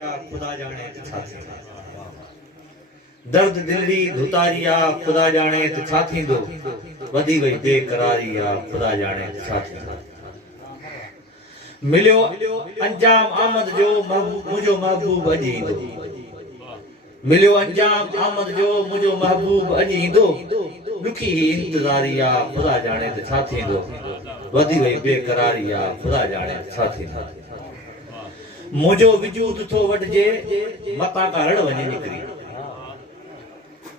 खुदा जाने छा थींदो। दर्द दिली धुतारिया खुदा जाने छा थींदो। वधी वई बेकरारिया खुदा जाने छा थींदो। मिलियो अंजाम आमद जो मुझो महबूब अॼु ईंदो। मिलियो अंजाम आमद जो मुझो महबूब अॼु ईंदो। ॾुखी इंतज़ारिया खुदा जाने छा थींदो। वधी वई बेकरारिया खुदा जाने छा थींदो। मुझो वजूद थो वढजे मता का रड़ वञे निकरी।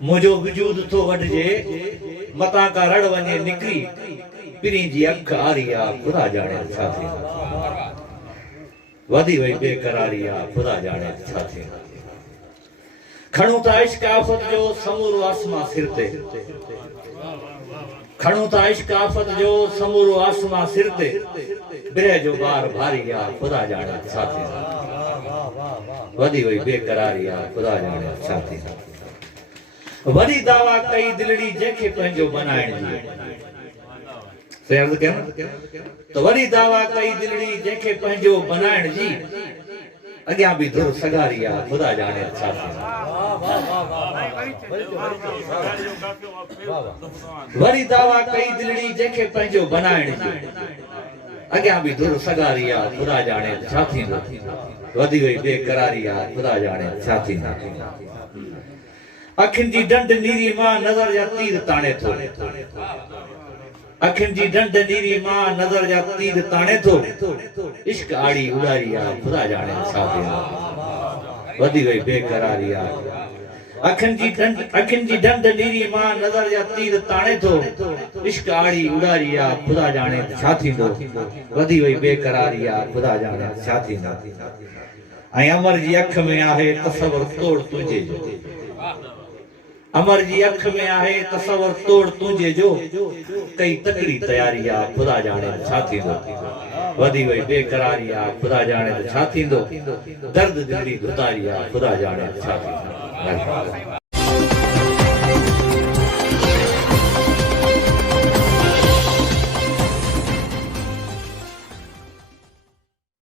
मुझो वजूद थो वढजे मता का रड़ वञे निकरी। पिरी जी अख आरिया खुदा जाने छा थींदो। वधी वई बेकरारिया खुदा जाने छा थींदो। खणो था इश्क आफ़त जो समूरो आसमां सिर ते। खणो था इश्क आफ़त जो समूरो आसमां सिर ते। बिरह जो बार भारिया खुदा जाने छा थींदो। वधी वई बेकरारिया खुदा जाने छा थींदो। वरी दावा कई दिलड़ी जंहिंखे पंहिंजो बनाइण जी। अर्ज़ कयां तो वरी दावा कई दिलड़ी जंहिंखे पंहिंजो बनाइण जी। अॻियां बि धुर सगारिया खुदा जाने छा थींदो। वरी दावा कई दिलड़ी जंहिंखे पंहिंजो बनाइण जी। अॻियां बि धुर सगारिया खुदा जाने छा थींदो। वधी वई बेकरारिया खुदा जाने छा थींदो। अखियुनि जी डंड नीरी मां नज़र जा तीर ताणे थो। अखियुनि जी डंड नीरी मां नज़र जा तीर ताणे थो। इश्क आड़ी उड़ारिया खुदा जाने छा थींदो। वधी वई बेकरारिया। अखियुनि जी डंड नीरी मां नज़र जा तीर ताणे थो। इश्क आड़ी उड़ारिया खुदा जाने छा थींदो। वधी वई बेकरारिया खुदा जाने छा थींदो। ऐं अमर जी अख में आहे तसवर तोड़ तुंहिंजे जो। अमर जी अख में आहे तसवर तोड़ तुंहिंजे जो। कई तकड़ी तयारिया खुदा जाने छा थींदो। वधी वई बेकरारिया खुदा जाने छा थींदो। दर्द दिली धुतारिया खुदा जाने छा थींदो।